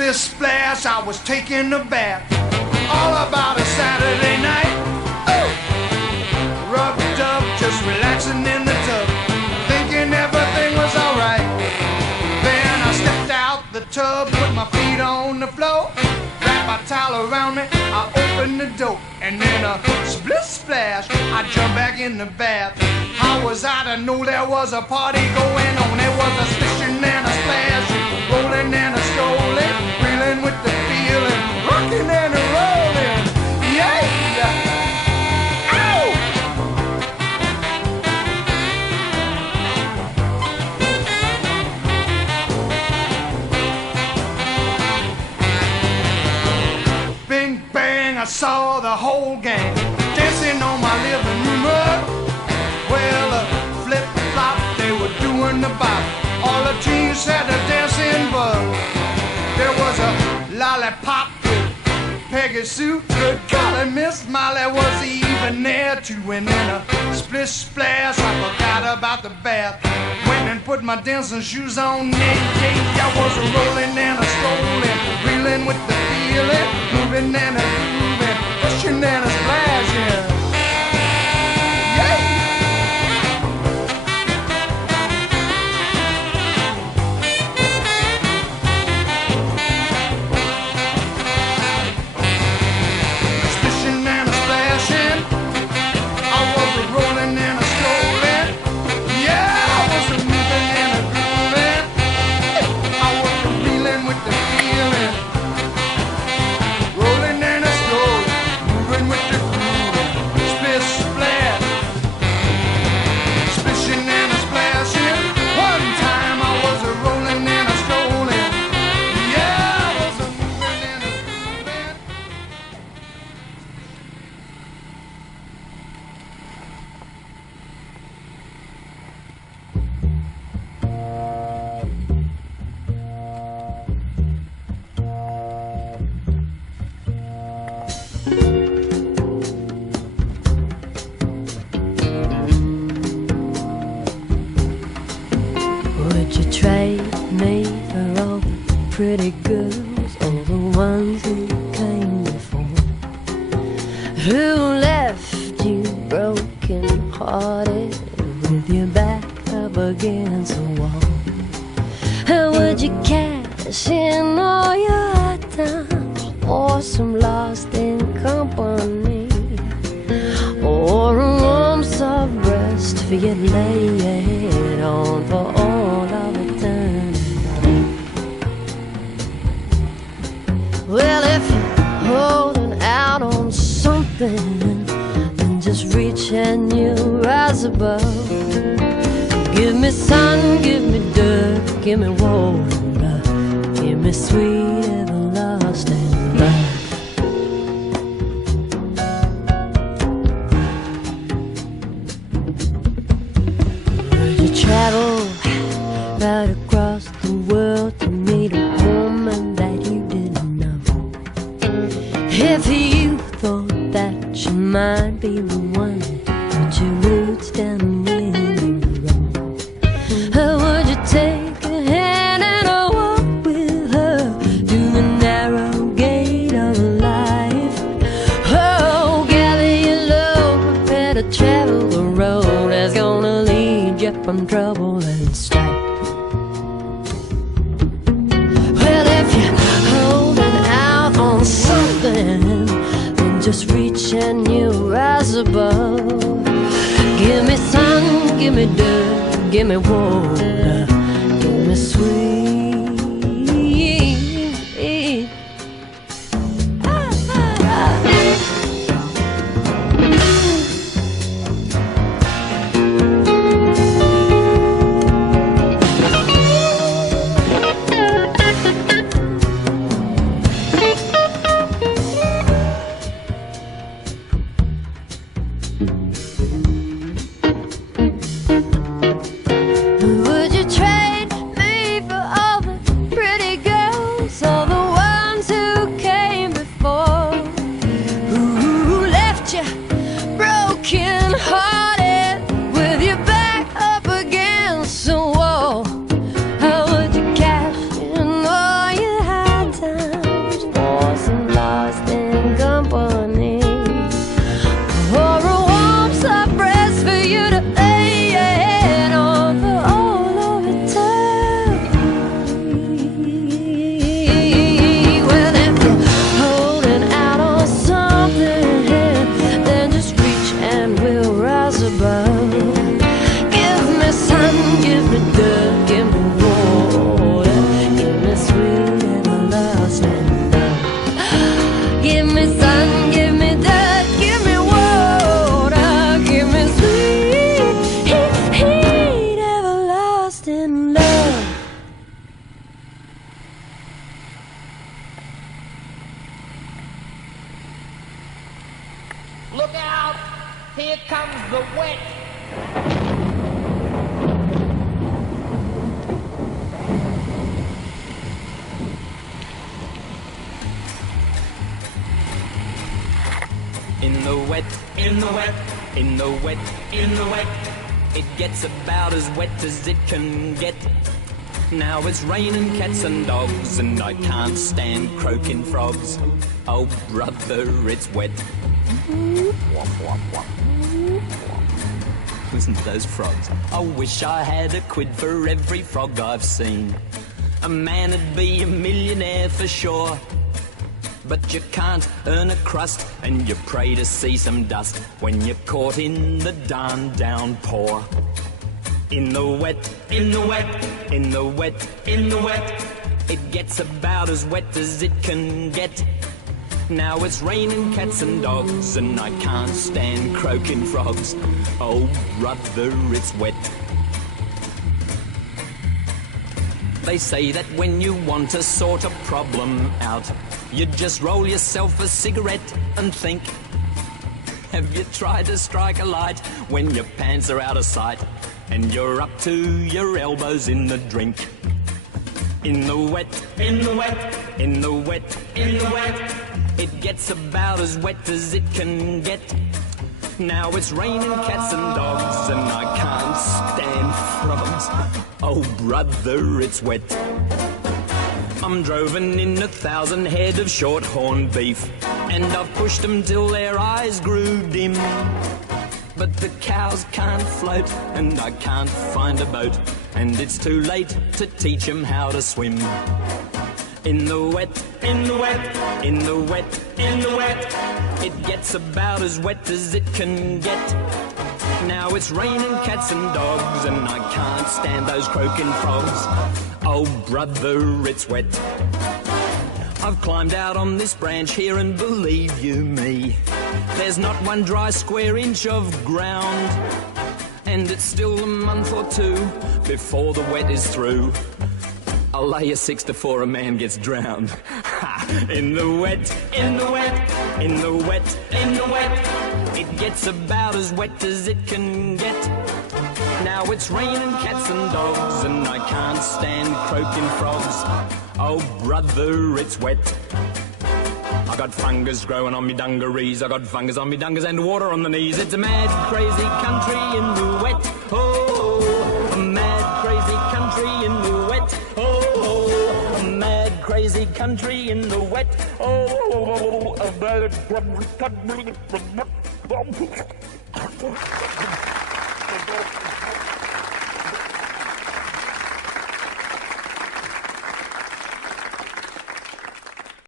Split splash, I was taking a bath. All about a Saturday night. Oh! Rubbed up, just relaxing in the tub, thinking everything was alright. Then I stepped out the tub, put my feet on the floor, wrapped my towel around me, I opened the door, and then a split splash, I jumped back in the bath. How was I to know there was a party going on? There was a splishing and a splash, rolling and a strolling, reeling with the feeling, rocking and a rolling. Yeah! Ow! Bing bang, I saw the whole gang dancing on my living room rug. Well, flip-flop, they were doing the bop. All the teens had a dancing bug. There was a lollipop with Peggy Sue. Good golly, Miss Molly was even there too. And then a split splash, I forgot about the bath. Went and put my dancing shoes on. I was a rolling and a strolling, reeling with the feeling, moving and a grooving, pushing and a splashing. Pretty girls, all the ones who came before, who left you broken hearted with your back up against the wall. And would you cash in all your times for some lost in company, or a warm soft breast for you to lay your head on for all of eternity? Well, if you're holding out on something, then just reach and you'll rise above. Give me sun, give me dirt, give me water, give me sweet everlasting love. Would you travel right across the world to meet a woman that you didn't know? If you thought that she might be the one, put your roots down in the road. Or would you take her hand and walk with her through the narrow gate of life? Oh, gather your load, prepare to travel the road that's gonna lead you from trouble and strife. Well, if you're holding out on something, then just reach and you rise above. Give me sun, give me dirt, give me water, give me sweet. Would you trade me for in the wet, in the wet, in the wet. It gets about as wet as it can get. Now it's raining cats and dogs, and I can't stand croaking frogs. Oh brother, it's wet. Listen to those frogs. I wish I had a quid for every frog I've seen. A man would be a millionaire for sure. But you can't earn a crust, and you pray to see some dust when you're caught in the darn downpour. In the wet, in the wet, in the wet, in the wet. It gets about as wet as it can get. Now it's raining cats and dogs, and I can't stand croaking frogs. Oh brother, it's wet. They say that when you want to sort a problem out, you just roll yourself a cigarette and think. Have you tried to strike a light when your pants are out of sight and you're up to your elbows in the drink? In the wet, in the wet, in the wet, in the wet. It gets about as wet as it can get. Now it's raining cats and dogs, and I can't stand frogs. Oh brother, it's wet. I'm droving in 1,000 head of shorthorn beef, and I've pushed them till their eyes grew dim. But the cows can't float, and I can't find a boat, and it's too late to teach them how to swim. In the wet, in the wet, in the wet, in the wet. It gets about as wet as it can get. Now it's raining cats and dogs, and I can't stand those croaking frogs. Oh brother, it's wet. I've climbed out on this branch here, and believe you me, there's not one dry square inch of ground. And it's still a month or two before the wet is through. I'll lay you 6 to 4 a man gets drowned. In the wet, in the wet, in the wet, in the wet. It gets about as wet as it can get. Now it's raining cats and dogs, and I can't stand croaking frogs. Oh brother, it's wet. I got fungus growing on me dungarees, I got fungus on me dungas and water on the knees. It's a mad, crazy country in the wet. Oh, a mad, crazy country in the wet. Oh, a mad, crazy country in the wet. Oh, a mad, crazy country.